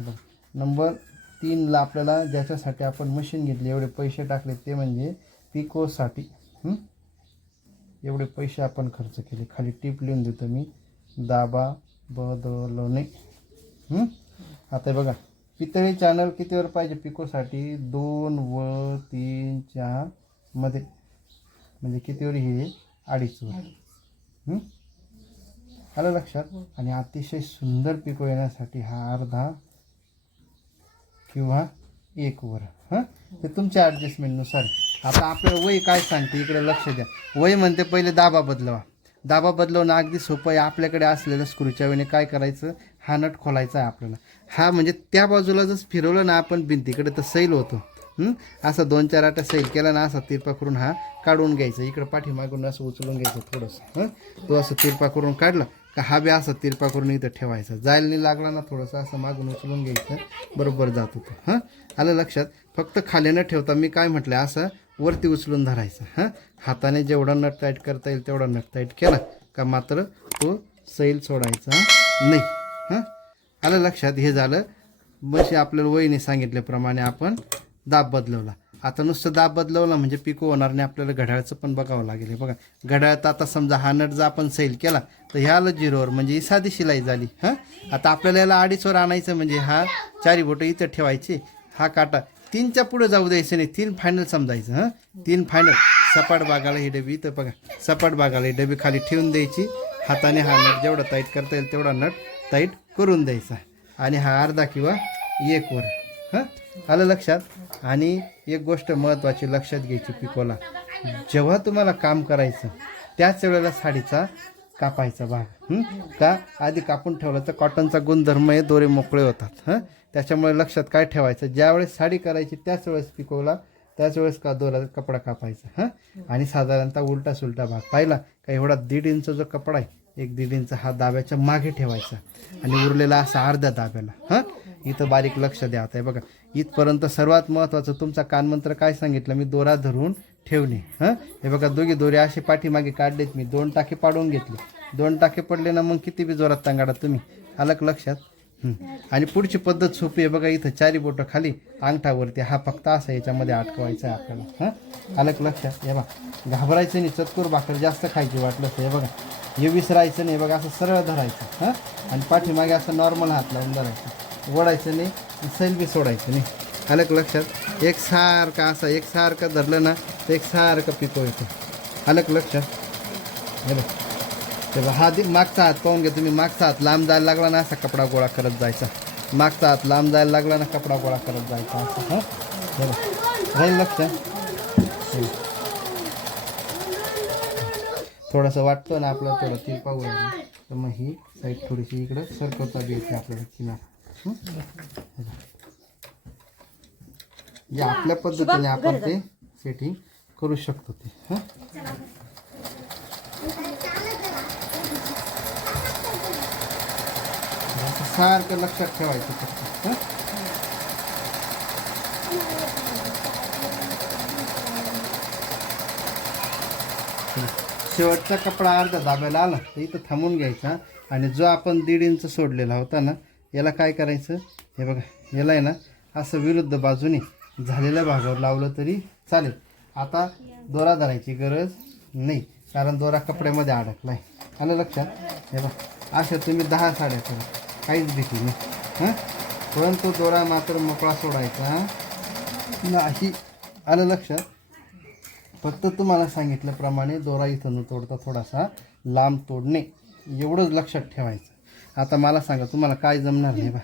बघ. नंबर तीनला आपल्याला ज्याच्यासाठी आपण मशीन घेतली एवढे पैसे टाकले ते म्हणजे पिकोसाठी. एवढे पैसे आपण खर्च केले. खाली टीप लिहून देतो मी. दाबा बदलवणे आता हे बघा. पितळी चॅनल कितीवर पाहिजे? पिकोसाठी दोन व तीनच्या मध्ये. म्हणजे कितीवर हे? अडीचवर. आलं लक्षात? आणि अतिशय सुंदर पिको येण्यासाठी हा अर्धा किंवा एक वर हां? ते तुमच्या ॲडजस्टमेंटनुसार आता आपलं वय काय सांगते? इकडे लक्ष द्या. वय म्हणते पहिले दाबा बदलवा. दाबा बदलवणं अगदी सोपं आहे. आपल्याकडे असलेलं स्क्रूच्या वेळेने काय करायचं? हा नट खोलायचा आहे आपल्याला. हा म्हणजे त्या बाजूला जर फिरवलं ना आपण भिंतीकडे तर सैल होतो. असं दोन चार आटा सैल केला ना असा तिरपा करून हा काढून घ्यायचा. इकडं पाठीमागून असं उचलून घ्यायचं थोडंसं. हं? तो असं तिरपा करून काढला. का हा बी असं तिरपा करून इथं ठेवायचा. जायला नाही लागला ना थोडंसं असं मागून उचलून घ्यायचं. बरोबर जात होतं. हां? आलं लक्षात? फक्त खाली न ठेवता मी काय म्हटलं? असं वरती उचलून धरायचं. हां? हाताने जेवढा नट टाईट करता येईल तेवढा नट टाईट केला. का मात्र तो सैल सोडायचा नाही. हां? आलं लक्षात? हे झालं. बशी आपल्याला वहिनी सांगितल्याप्रमाणे आपण दाब बदलवला. आता नुसतं दाब बदलवला म्हणजे पिको होणार नाही आपल्याला घड्याळचं पण बघावं लागेल. हे बघा घड्याळात आता समजा हा नट जर आपण सैल केला तर ह्या आलं झिरोवर म्हणजे ही साधी शिलाई झाली हां? आता आपल्याला याला अडीचवर आणायचं म्हणजे हा चारी बोटं इथं ठेवायची हा काटा. तीनच्या पुढे जाऊ द्यायचं नाही तीन फायनल समजायचं हां? तीन फायनल सपाट भागाला ही डबी इथं बघा सपाट भागाला ही डबी खाली ठेवून द्यायची. हाताने हा नट जेवढा टाईट करता येईल तेवढा नट टाईट करून द्यायचा. आणि हा अर्धा किंवा एक वर हां? आलं लक्षात? आणि एक गोष्ट महत्त्वाची लक्षात घ्यायची पिकोला जेव्हा तुम्हाला काम करायचं त्याच वेळेला साडीचा कापायचा भाग का? आधी कापून ठेवलं तर कॉटनचा गुणधर्म हे दोरे मोकळे होतात हां? त्याच्यामुळे लक्षात काय ठेवायचं? ज्यावेळेस साडी करायची त्याच वेळेस पिकोला त्याच वेळेस का दोरा कपडा कापायचा हां? आणि साधारणतः उलटा सुलटा भाग. पाहिला का एवढा दीड इंच जो कपडा आहे एक दीड इंच हा दाब्याच्या मागे ठेवायचा आणि उरलेला असा अर्ध्या दाब्याला हां? इथं बारीक लक्ष द्या आता. बघा इथपर्यंत सर्वात महत्त्वाचं तुमचा कानमंत्र काय सांगितलं? मी दोरा धरून ठेवणे. हां? हे बघा दोघी दोरे असे पाठीमागे काढलेत मी. दोन टाके पाडून घेतले. दोन टाके पडले ना मग किती बी जोरात तांगाडा तुम्ही? आलं लक्षात? आणि पुढची पद्धत सोपी आहे बघा इथं चारी बोटं खाली अंगठावरती. हा फक्त असा याच्यामध्ये अटकवायचा आहे आपल्याला. हां? आलं लक्षात? हे बघा घाबरायचं नाही. चतकूर भाकर जास्त खायची वाटलं तर हे बघा हे विसरायचं नाही. बघा असं सरळ धरायचं. हां? आणि पाठीमागे असं नॉर्मल हात लावून धरायचं. ओढायचं नाही सैल बी सोडायचं नाही. आलं का लक्षात? एक सारखं असं एक सारखं धरलं ना तर एक सारखं पिको येतो. आलं का लक्षात? हे बघ. हा दि मागचा हात पाहून घ्या तुम्ही. मागचा हात लांब जायला लागला ना असा कपडा गोळा करत जायचा. मागचा हात लांब जायला लागला ना कपडा गोळा करत जायचा असं हां? बरं राहील लक्षात? थोडंसं वाटतं ना आपलं थोडं ती वगैरे तर मग ही साईड थोडीशी इकडं सरकवता द्यायची आपल्याला किनार. जे आपल्या पद्धतीने आपण ते सेटिंग करू शकतो ते हां? सारखं लक्षात ठेवायचं फक्त हं? शेवटचा कपडा अर्धा दाब्याला आला तर इथं थांबून घ्यायचा. आणि जो आपण दीड इंच सोडलेला होता ना याला काय करायचं? हे बघा याला आहे ना असं विरुद्ध बाजूने झालेल्या भागावर लावलं तरी चालेल. आता दोरा धरायची गरज नाही कारण दोरा कपड्यामध्ये अडकला आहे आलं लक्षात? हे बघा अशा तुम्ही दहा साड्या करा. काहीच भीती नाही. हां? परंतु दोरा मात्र मोकळा सोडायचा. नाही. आलं लक्षात? फक्त तुम्हाला सांगितल्याप्रमाणे दोरा इथं न तोडता थोडासा लांब तोडणे. एवढंच लक्षात ठेवायचं. आता मला सांगा तुम्हाला काय जमणार नाही बा?